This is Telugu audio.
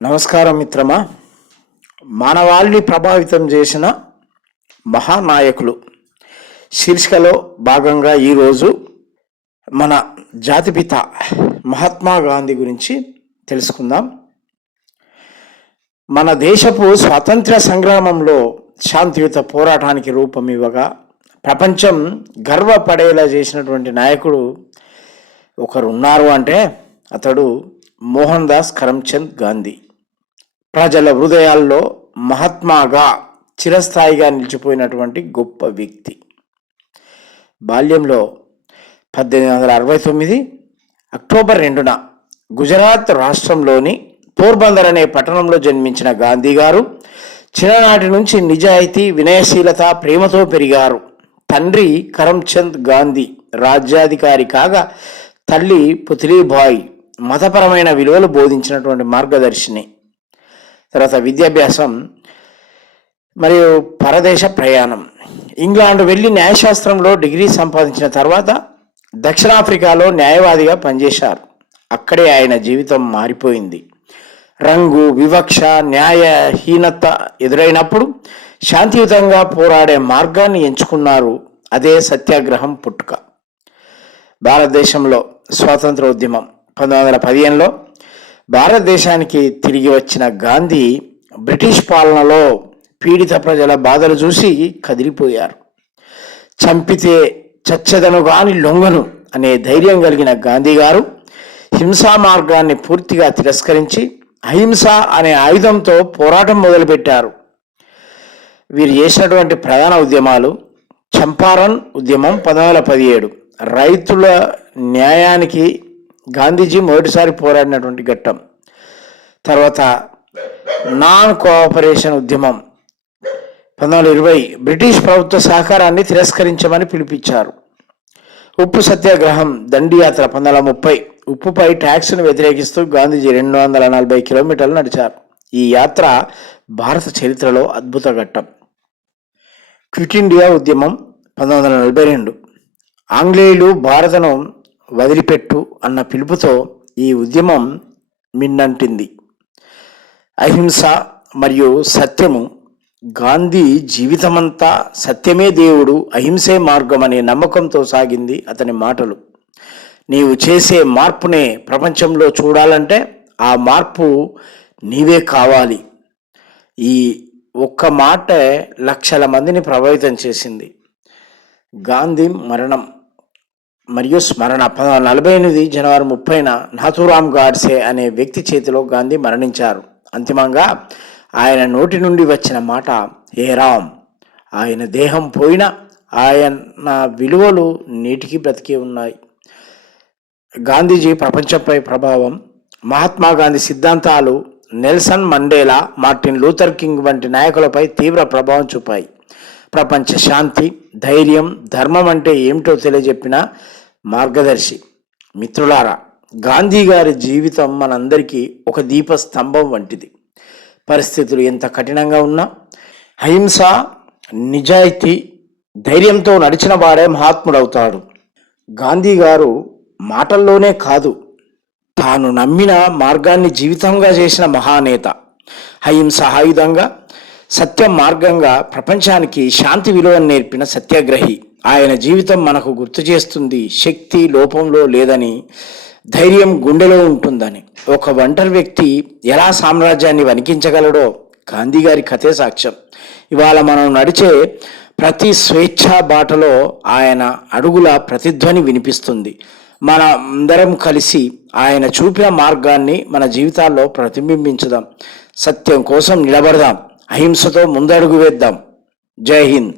నమస్కారం మిత్రమా. మానవాళిని ప్రభావితం చేసిన మహానాయకులు శీర్షికలో భాగంగా ఈరోజు మన జాతిపిత మహాత్మా గాంధీ గురించి తెలుసుకుందాం. మన దేశపు స్వాతంత్ర్య సంగ్రామంలో శాంతియుత పోరాటానికి రూపం ఇవ్వగా ప్రపంచం గర్వపడేలా చేసినటువంటి నాయకుడు ఒకరు ఉన్నారు అంటే అతడు మోహన్ దాస్ కరమ్చంద్ గాంధీ. ప్రజల హృదయాల్లో మహాత్మాగా చిరస్థాయిగా నిలిచిపోయినటువంటి గొప్ప వ్యక్తి. బాల్యంలో 1869 అక్టోబర్ 2న గుజరాత్ రాష్ట్రంలోని పోర్బందర్ అనే పట్టణంలో జన్మించిన గాంధీ గారు చిన్ననాటి నుంచి నిజాయితీ, వినయశీలత, ప్రేమతో పెరిగారు. తండ్రి కరమ్చంద్ గాంధీ రాజ్యాధికారి కాగా తల్లి పుత్లీబాయి మతపరమైన విలువలు బోధించినటువంటి మార్గదర్శిని. తర్వాత విద్యాభ్యాసం మరియు పరదేశ ప్రయాణం. ఇంగ్లాండ్ వెళ్ళి న్యాయశాస్త్రంలో డిగ్రీ సంపాదించిన తర్వాత దక్షిణాఫ్రికాలో న్యాయవాదిగా పనిచేశారు. అక్కడే ఆయన జీవితం మారిపోయింది. రంగు, వివక్ష, న్యాయహీనత ఎదురైనప్పుడు శాంతియుతంగా పోరాడే మార్గాన్ని ఎంచుకున్నారు. అదే సత్యాగ్రహం పుట్టుక. భారతదేశంలో స్వాతంత్ర ఉద్యమం 1915లో భారతదేశానికి తిరిగి వచ్చిన గాంధీ బ్రిటిష్ పాలనలో పీడిత ప్రజల బాధలు చూసి కదిలిపోయారు. చంపితే చచ్చెదను గాని లొంగను అనే ధైర్యం కలిగిన గాంధీ గారు హింసా మార్గాన్ని పూర్తిగా తిరస్కరించి అహింస అనే ఆయుధంతో పోరాటం మొదలుపెట్టారు. వీరు చేసినటువంటి ప్రధాన ఉద్యమాలు: చంపారన్ ఉద్యమం 1917, రైతుల న్యాయానికి గాంధీజీ మొదటిసారి పోరాడినటువంటి ఘట్టం. తర్వాత నాన్ కోఆపరేషన్ ఉద్యమం 1920, బ్రిటిష్ ప్రభుత్వ సహకారాన్ని తిరస్కరించమని పిలిపించారు. ఉప్పు సత్యాగ్రహం, దండియాత్ర 1930, ఉప్పుపై ట్యాక్స్ను వ్యతిరేకిస్తూ గాంధీజీ 240 కిలోమీటర్లు నడిచారు. ఈ యాత్ర భారత చరిత్రలో అద్భుత ఘట్టం. క్విట్ ఇండియా ఉద్యమం 1942, ఆంగ్లేయులు భారతను వదిలిపెట్టు అన్న పిలుపుతో ఈ ఉద్యమం మిన్నంటింది. అహింస మరియు సత్యము. గాంధీ జీవితమంతా సత్యమే దేవుడు, అహింసే మార్గం అనే నమ్మకంతో సాగింది అతని మాటలు. నీవు చేసే మార్పునే ప్రపంచంలో చూడాలంటే ఆ మార్పు నీవే కావాలి. ఈ ఒక్క మాట లక్షల మందిని ప్రభావితం చేసింది. గాంధీ మరణం మరియు స్మరణ. 1948 జనవరి 30న నాథూరామ్ గాడ్సే అనే వ్యక్తి చేతిలో గాంధీ మరణించారు. అంతిమంగా ఆయన నోటి నుండి వచ్చిన మాట హే రామ్. ఆయన దేహం పోయినా ఆయన విలువలు నేటికి బ్రతికి ఉన్నాయి. గాంధీజీ ప్రపంచంపై ప్రభావం. మహాత్మా గాంధీ సిద్ధాంతాలు Nelson Mandela, Martin Luther king వంటి నాయకులపై తీవ్ర ప్రభావం చూపాయి. ప్రపంచ శాంతి, ధైర్యం, ధర్మం అంటే ఏమిటో తెలియజెప్పిన మార్గదర్శి. మిత్రులారా, గాంధీ గారి జీవితం మనందరికీ ఒక దీపస్తంభం వంటిది. పరిస్థితులు ఎంత కఠినంగా ఉన్నా అహింస, నిజాయితీ, ధైర్యంతో నడిచిన వాడే మహాత్ముడవుతాడు. గాంధీ గారు మాటల్లోనే కాదు, తాను నమ్మిన మార్గాన్ని జీవితంగా చేసిన మహానేత. అహింస ఆయుధంగా, సత్యం మార్గంగా ప్రపంచానికి శాంతి విలువను నేర్పిన సత్యాగ్రహి. ఆయన జీవితం మనకు గుర్తు చేస్తుంది శక్తి లోపంలో లేదని, ధైర్యం గుండెలో ఉంటుందని. ఒక ఒంటరి వ్యక్తి ఎలా సామ్రాజ్యాన్ని వణికించగలడో గాంధీ గారి కథే సాక్ష్యం. ఇవాళ మనం నడిచే ప్రతి స్వేచ్ఛా బాటలో ఆయన అడుగుల ప్రతిధ్వని వినిపిస్తుంది. మన అందరం కలిసి ఆయన చూపిన మార్గాన్ని మన జీవితాల్లో ప్రతిబింబించుదాం. సత్యం కోసం నిలబడదాం. అహింసతో ముందడుగు వేద్దాం. జై హింద్.